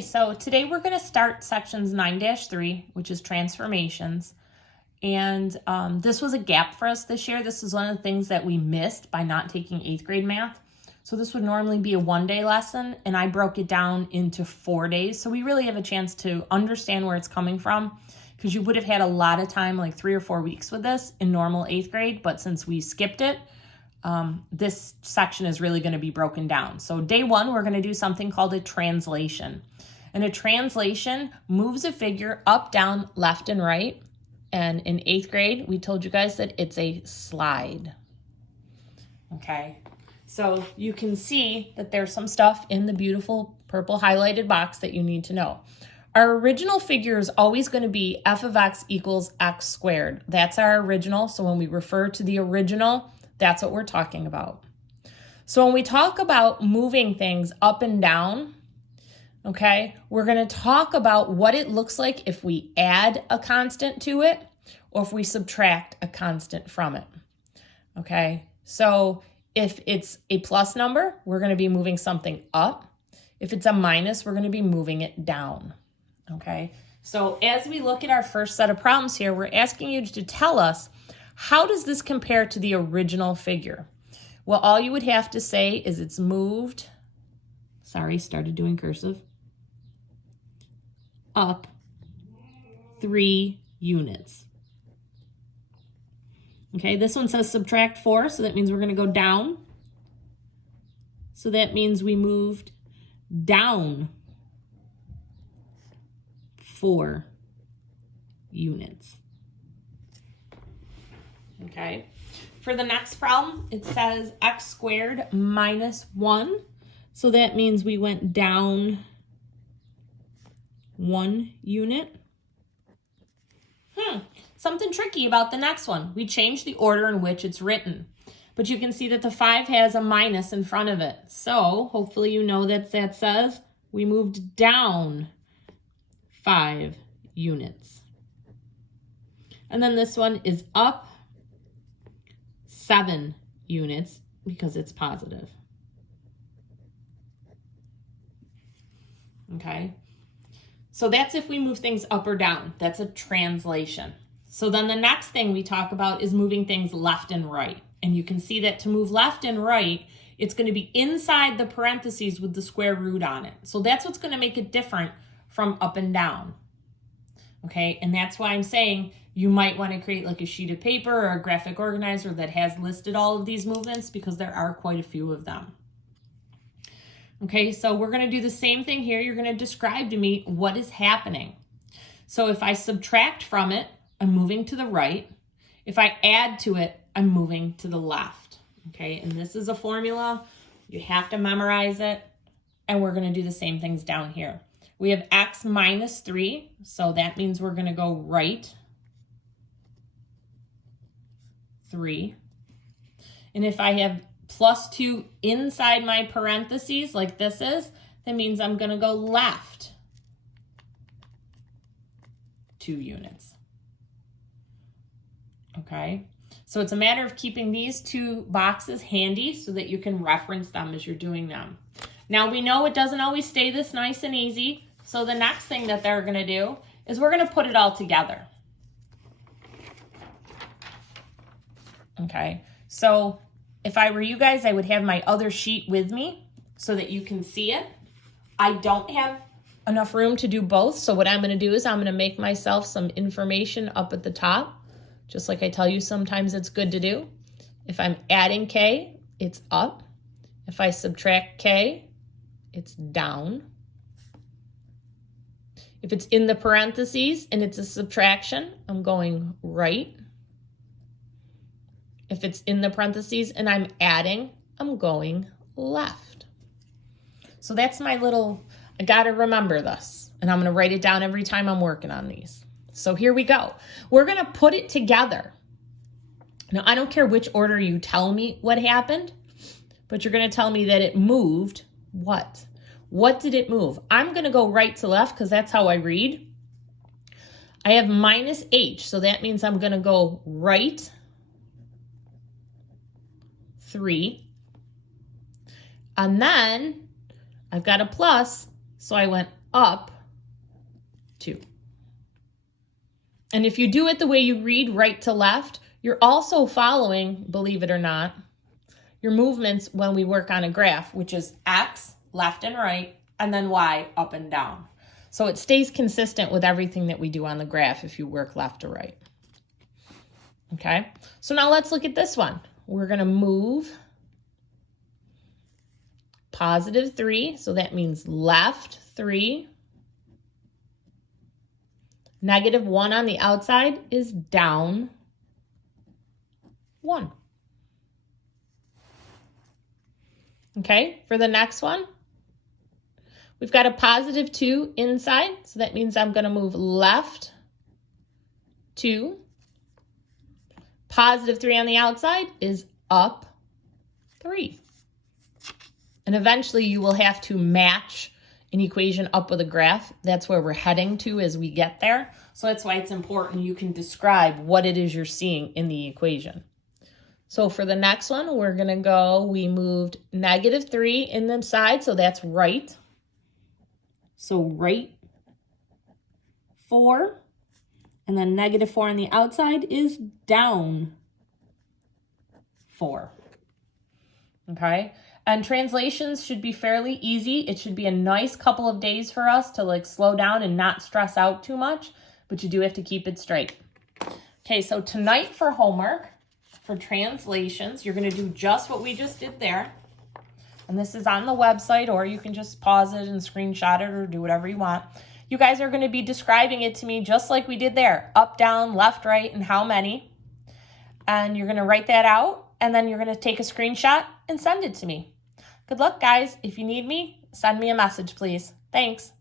Okay, so today we're going to start sections 9-3, which is transformations. And this was a gap for us this year. This is one of the things that we missed by not taking 8th grade math. So this would normally be a 1-day lesson, and I broke it down into 4 days. So we really have a chance to understand where it's coming from, because you would have had a lot of time, like 3 or 4 weeks with this in normal 8th grade. But since we skipped it, this section is really going to be broken down. So day 1, we're going to do something called a translation. And a translation moves a figure up, down, left, and right. And in 8th grade, we told you guys that it's a slide. Okay, so you can see that there's some stuff in the beautiful purple highlighted box that you need to know. Our original figure is always going to be f of x equals x squared. That's our original. So when we refer to the original, that's what we're talking about. So when we talk about moving things up and down, okay, we're going to talk about what it looks like if we add a constant to it or if we subtract a constant from it. Okay, so if it's a plus number, we're going to be moving something up. If it's a minus, we're going to be moving it down. Okay, so as we look at our first set of problems here, we're asking you to tell us, how does this compare to the original figure? Well, all you would have to say is it's moved, started doing cursive, up 3 units. Okay, this one says subtract 4, so that means we're going to go down. So that means we moved down 4 units. Okay, for the next problem, it says x squared minus 1. So that means we went down 1 unit. Something tricky about the next one. We changed the order in which it's written. But you can see that the 5 has a minus in front of it. So hopefully you know that that says we moved down 5 units. And then this one is up 7 units because it's positive. Okay, so that's if we move things up or down. That's a translation. So then the next thing we talk about is moving things left and right. And you can see that to move left and right, it's going to be inside the parentheses with the square root on it. So that's what's going to make it different from up and down. Okay, and that's why I'm saying you might want to create like a sheet of paper or a graphic organizer that has listed all of these movements, because there are quite a few of them. Okay, so we're going to do the same thing here. You're going to describe to me what is happening. So if I subtract from it, I'm moving to the right. If I add to it, I'm moving to the left. Okay, and this is a formula. You have to memorize it. And we're going to do the same things down here. We have x minus 3, so that means we're going to go right 3. And if I have plus 2 inside my parentheses, like this is, that means I'm going to go left 2 units. Okay, so it's a matter of keeping these 2 boxes handy so that you can reference them as you're doing them. Now we know it doesn't always stay this nice and easy. So the next thing that they're going to do is we're going to put it all together. Okay, so if I were you guys, I would have my other sheet with me so that you can see it. I don't have enough room to do both. So what I'm going to do is I'm going to make myself some information up at the top, just like I tell you sometimes it's good to do. If I'm adding K, it's up. If I subtract K, it's down. If it's in the parentheses and it's a subtraction, I'm going right. If it's in the parentheses and I'm adding, I'm going left. So that's my little, I got to remember this. And I'm going to write it down every time I'm working on these. So here we go. We're going to put it together. Now, I don't care which order you tell me what happened, but you're going to tell me that it moved what? What did it move? I'm going to go right to left because that's how I read. I have minus h, so that means I'm going to go right 3. And then I've got a plus, So I went up 2. And if you do it the way you read, right to left, you're also following, believe it or not, your movements when we work on a graph, which is X, left and right, and then Y, up and down. So it stays consistent with everything that we do on the graph if you work left to right. Okay, so now let's look at this one. We're going to move positive 3, so that means left 3. Negative 1 on the outside is down 1. Okay, for the next one, we've got a positive 2 inside, so that means I'm going to move left 2. Positive 3 on the outside is up 3. And eventually you will have to match an equation up with a graph. That's where we're heading to as we get there. So that's why it's important you can describe what it is you're seeing in the equation. So for the next one, we're going to go, we moved negative 3 in the side, so that's right. So right 4. And then negative 4 on the outside is down 4. Okay? And translations should be fairly easy. It should be a nice couple of days for us to like slow down and not stress out too much, but you do have to keep it straight. Okay, so tonight for homework, for translations, you're going to do just what we just did there. And this is on the website, or you can just pause it and screenshot it or do whatever you want. You guys are going to be describing it to me just like we did there. Up, down, left, right, and how many. And you're going to write that out, and then you're going to take a screenshot and send it to me. Good luck, guys. If you need me, send me a message, please. Thanks.